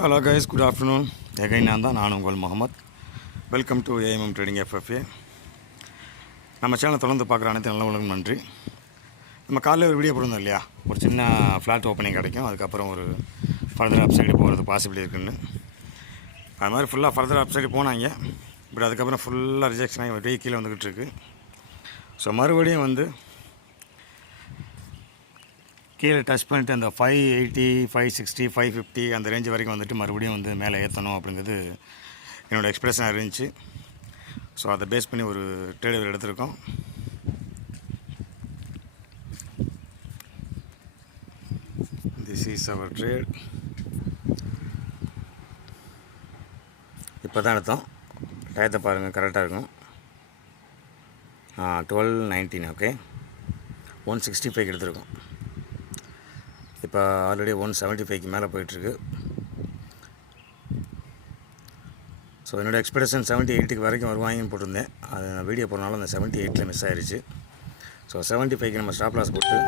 Hello guys good afternoon எகை நான் தான் நான் உங்கள் Muhammad. Welcome to A M M trading F F A நம்ம சேனலை தொடர்ந்து பார்க்குற அனைத்து நல்லவங்களுக்கும் நன்றி. நம்ம காலையில் ஒரு வீடியோ போட்டிருந்தோம் இல்லையா? ஒரு சின்ன ஃப்ளாட் ஓப்பனிங் கிடைக்கும். அதுக்கப்புறம் ஒரு ஃபர்தர் அப்சைடு போகிறது பாசிபிளி இருக்குன்னு. அது மாதிரி ஃபுல்லாக ஃபர்தர் அப்சைடு போனாங்க. பட் அதுக்கப்புறம் ஃபுல்லாக ரிஜெக்ஷன் ஆகி அப்படியே கீழே வந்துக்கிட்டு இருக்குது ஸோ மறுபடியும் வந்து கீழே டச் பண்ணிட்டு அந்த five eighty five sixty five fifty அந்த ரேஞ்ச் வரைக்கும் வந்துட்டு மறுபடியும் வந்து மேலே ஏற்றணும் அப்படிங்கிறது என்னோடய எக்ஸ்பிரஷனாக இருந்துச்சு. ஸோ அதை பேஸ் பண்ணி ஒரு ட்ரேடர் எடுத்திருக்கோம். திஸ் இஸ் அவர் ட்ரேட் இப்போ தான் எடுத்தோம். டயத்தை பாருங்கள் கரெக்டாக இருக்கும். Twelve nineteen okay one sixty five எடுத்திருக்கோம். இப்போ ஆல்ரெடி ஒன் செவன்ட்டி ஃபைவ்க்கு மேலே போயிட்டுருக்கு. ஸோ என்னோடய எக்ஸ்பெக்டேஷன் செவன்ட்டி எயிட்டுக்கு வரைக்கும் வருவாங்கன்னு போட்டிருந்தேன். அது நான் வீடியோ போகிறனால அந்த செவன்ட்டி எயிட்டில் மிஸ் ஆயிடுச்சு ஸோ செவன்ட்டி ஃபைவ்க்கு நம்ம ஸ்டாப் லாஸ் போட்டு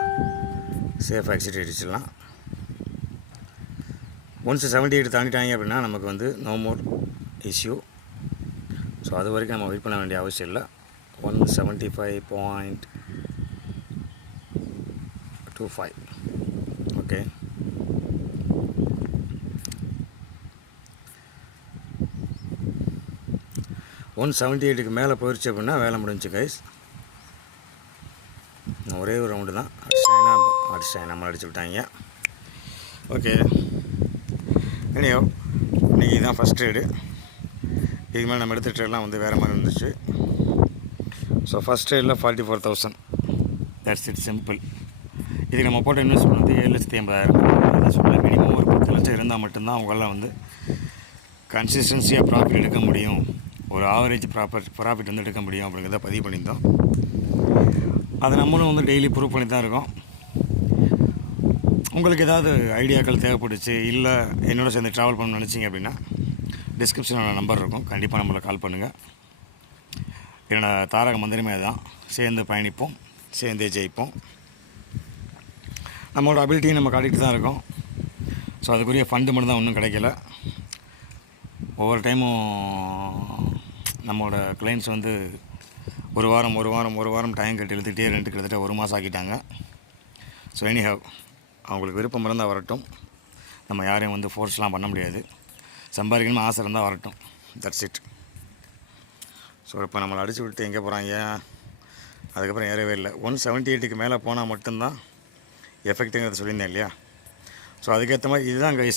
சேஃபாக எக்ஸிட் அடிச்சிடலாம். ஒன்ஸ் செவன்ட்டி எயிட் தாண்டிட்டாங்க அப்படின்னா நமக்கு வந்து நோ மோர் இஷ்யூ ஸோ அது வரைக்கும் நம்ம வெயிட் பண்ண வேண்டிய அவசியம் இல்லை. One seventy five point two five okay one seventy எயிட்டுக்கு மேலே போயிடுச்சு அப்படின்னா வேலை முடிஞ்சுச்சு கைஸ் ஒரே ஒரு ரவுண்டு தான். அடிச்சாங்கன்னா அடிச்சாங்க நம்ம அடிச்சு விட்டாங்க. ஓகே இனியோ இன்றைக்கி தான் ஃபஸ்ட் ட்ரேடு இதுக்கு மேலே நம்ம எடுத்த ட்ரேட்லாம் வந்து வேறு மாதிரி இருந்துச்சு. So first ட்ரேடில் forty four thousand that's it simple இதுக்கு நம்ம போட்ட இன்வெஸ்ட்மெண்ட் வந்து ஏழு லட்சத்தி ஐம்பதாயிரம். அதான் சொல்ல மினிமம் ஒரு பத்து லட்சம் இருந்தால் மட்டும்தான் அவங்களால வந்து கன்சிஸ்டன்சியாக ப்ராஃபிட் எடுக்க முடியும். ஒரு ஆவரேஜ் ப்ராஃபிட் ப்ராஃபிட் வந்து எடுக்க முடியும் அப்படிங்கிறத பதிவு பண்ணியிருந்தோம். அதை நம்மளும் வந்து டெய்லி ப்ரூவ் பண்ணி தான் இருக்கோம். உங்களுக்கு ஏதாவது ஐடியாக்கள் தேவைப்பட்டுச்சு இல்லை என்னோட சேர்ந்து ட்ராவல் பண்ண நினச்சிங்க அப்படின்னா டிஸ்கிரிப்ஷனில் நம்பர் இருக்கும். கண்டிப்பாக நம்மளை கால் பண்ணுங்கள் என்னோடய தாரக மந்திரமே அதுதான். சேர்ந்து பயணிப்போம் சேர்ந்தே ஜெயிப்போம். நம்மளோட அபிலிட்டியும் நம்ம காட்டிகிட்டு தான் இருக்கோம். ஸோ அதுக்குரிய ஃபண்டு மட்டும் தான் ஒன்றும் கிடைக்கல. ஒவ்வொரு டைமும் நம்மளோட கிளைண்ட்ஸ் வந்து ஒரு வாரம் ஒரு வாரம் ஒரு வாரம் டைம் கட்டி இழுத்துக்கிட்டே ரெண்டு கிட்டத்தட்ட ஒரு மாதம் ஆக்கிட்டாங்க. ஸோ எனி ஹவ் அவங்களுக்கு விருப்பம் இருந்தால் வரட்டும். நம்ம யாரையும் வந்து ஃபோர்ஸ்லாம் பண்ண முடியாது. சம்பாதிக்கணும்னு ஆசை இருந்தால் வரட்டும். தட்ஸ் இட் ஸோ இப்போ நம்மளை அடிச்சு விட்டு எங்கே போகிறாங்க அதுக்கப்புறம் ஏறவே இல்லை. ஒன் செவன்ட்டி எயிட்டுக்கு மேலே போனால் மட்டும்தான் எஃபெக்ட்டுங்கிறத சொல்லியிருந்தேன் இல்லையா? ஸோ அதுக்கேற்ற மாதிரி இதுதான் கைஸ்